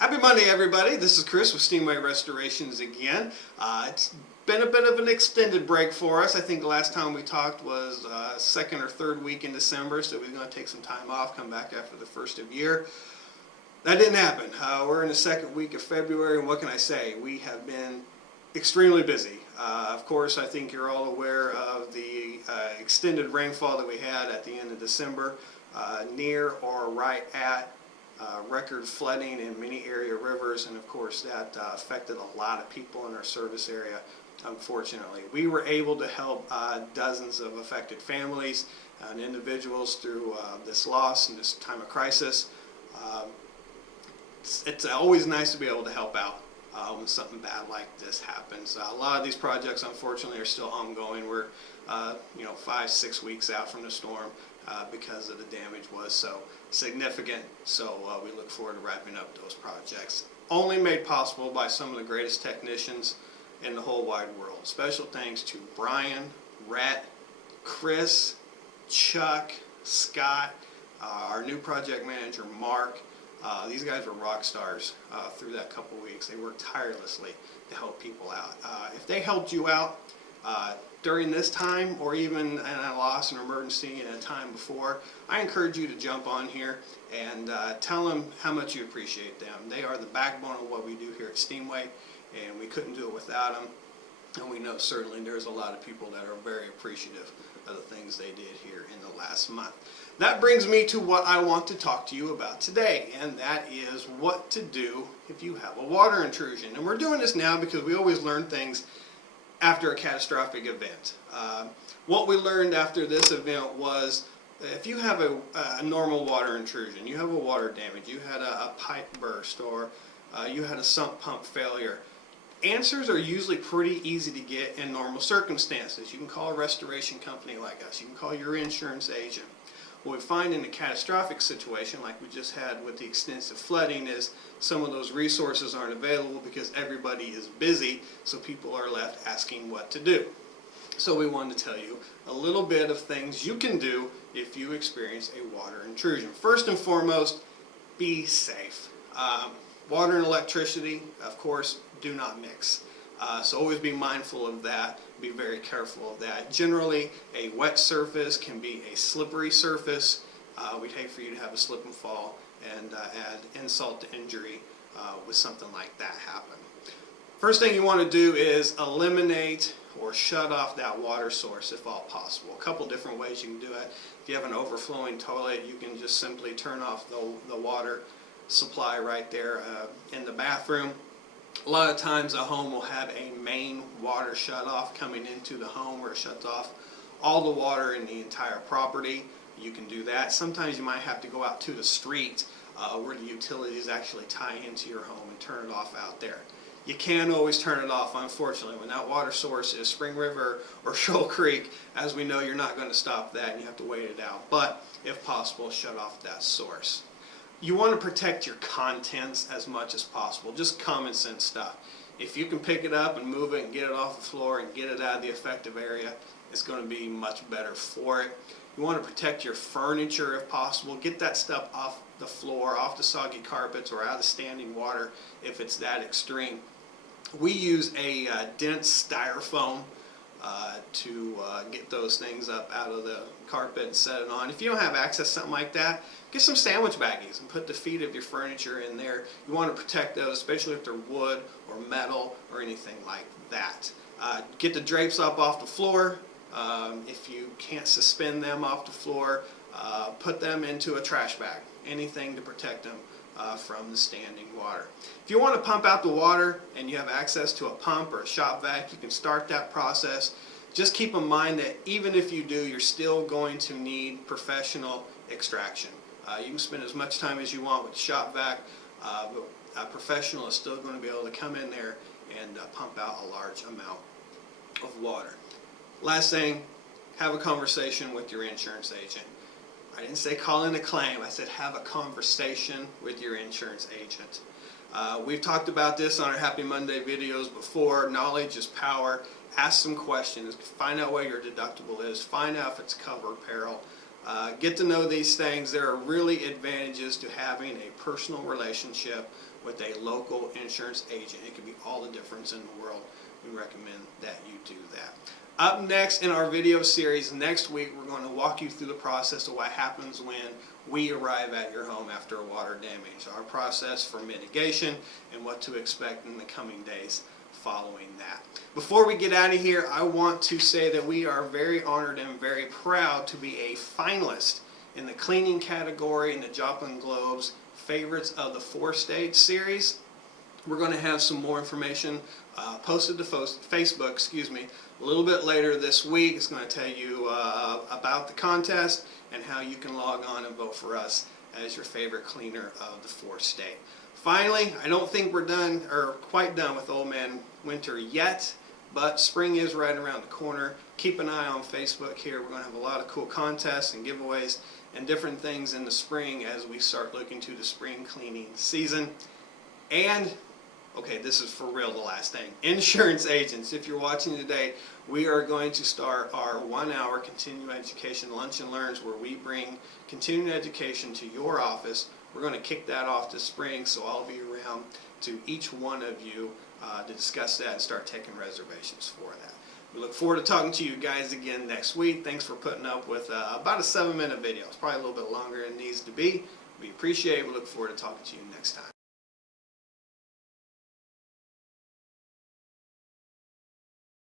Happy Monday, everybody. This is Chris with Steamway Restorations again. It's been a bit of an extended break for us. I think the last time we talked was second or third week in December, so we're going to take some time off, come back after the first of year. That didn't happen. We're in the second week of February, and what can I say? We have been extremely busy. Of course, I think you're all aware of the extended rainfall that we had at the end of December, near or right at record flooding in many area rivers, and of course that affected a lot of people in our service area. Unfortunately, we were able to help dozens of affected families and individuals through this loss and this time of crisis. It's always nice to be able to help out when something bad like this happens. A lot of these projects, unfortunately, are still ongoing. We're 5-6 weeks out from the storm because of the damage was so significant. So we look forward to wrapping up those projects. Only made possible by some of the greatest technicians in the whole wide world. Special thanks to Brian, Rhett, Chris, Chuck, Scott, our new project manager, Mark. These guys were rock stars through that couple weeks. They worked tirelessly to help people out. If they helped you out during this time, or even in a loss, an emergency, in a time before, I encourage you to jump on here and tell them how much you appreciate them. They are the backbone of what we do here at Steamway, and we couldn't do it without them. And we know certainly there's a lot of people that are very appreciative of the things they did here in the last month. That brings me to what I want to talk to you about today, and that is what to do if you have a water intrusion. And we're doing this now because we always learn things after a catastrophic event. What we learned after this event was if you have a normal water intrusion, you have a water damage, you had a pipe burst, or you had a sump pump failure, answers are usually pretty easy to get in normal circumstances. You can call a restoration company like us. You can call your insurance agent. What we find in a catastrophic situation like we just had with the extensive flooding is some of those resources aren't available because everybody is busy, so people are left asking what to do. So we wanted to tell you a little bit of things you can do if you experience a water intrusion. First and foremost, be safe. Water and electricity, of course, do not mix. So always be mindful of that. Be very careful of that. Generally, a wet surface can be a slippery surface. We'd hate for you to have a slip and fall and add insult to injury with something like that happen. First thing you want to do is eliminate or shut off that water source if all possible. A couple different ways you can do it. If you have an overflowing toilet, you can just simply turn off the water supply right there in the bathroom. A lot of times a home will have a main water shut-off coming into the home where it shuts off all the water in the entire property. You can do that. Sometimes you might have to go out to the street where the utilities actually tie into your home and turn it off out there. You can't always turn it off, unfortunately. When that water source is Spring River or Shoal Creek, as we know, you're not going to stop that and you have to wait it out. But if possible, shut off that source. You want to protect your contents as much as possible, just common sense stuff. If you can pick it up and move it and get it off the floor and get it out of the effective area, it's going to be much better for it. You want to protect your furniture if possible. Get that stuff off the floor, off the soggy carpets, or out of standing water if it's that extreme. We use a dense styrofoam to get those things up out of the carpet and set it on. If you don't have access to something like that, get some sandwich baggies and put the feet of your furniture in there. You want to protect those, especially if they're wood or metal or anything like that. Get the drapes up off the floor. If you can't suspend them off the floor, put them into a trash bag. Anything to protect them from the standing water. If you want to pump out the water and you have access to a pump or a shop vac, you can start that process. Just keep in mind that even if you do, you're still going to need professional extraction. You can spend as much time as you want with the shop vac, but a professional is still going to be able to come in there and pump out a large amount of water. Last thing, have a conversation with your insurance agent. I didn't say call in a claim, I said have a conversation with your insurance agent. We've talked about this on our Happy Monday videos before. Knowledge is power. Ask some questions. Find out what your deductible is. Find out if it's covered peril. Get to know these things. There are really advantages to having a personal relationship with a local insurance agent. It can be all the difference in the world. We recommend that you do that. Up next in our video series next week, we're going to walk you through the process of what happens when we arrive at your home after a water damage, our process for mitigation, and what to expect in the coming days following that. Before we get out of here, I want to say that we are very honored and very proud to be a finalist in the cleaning category in the Joplin Globe's Favorites of the Four States series. We're going to have some more information posted to Facebook, a little bit later this week. It's going to tell you about the contest and how you can log on and vote for us as your favorite cleaner of the fourth state. Finally, I don't think we're done or quite done with Old Man Winter yet, but spring is right around the corner. Keep an eye on Facebook here. We're going to have a lot of cool contests and giveaways and different things in the spring as we start looking to the spring cleaning season. And okay, this is for real, the last thing. Insurance agents, if you're watching today, we are going to start our 1-hour continuing education lunch and learns where we bring continuing education to your office. We're going to kick that off this spring, so I'll be around to each one of you to discuss that and start taking reservations for that. We look forward to talking to you guys again next week. Thanks for putting up with about a 7-minute video. It's probably a little bit longer than it needs to be. We appreciate it. We look forward to talking to you next time.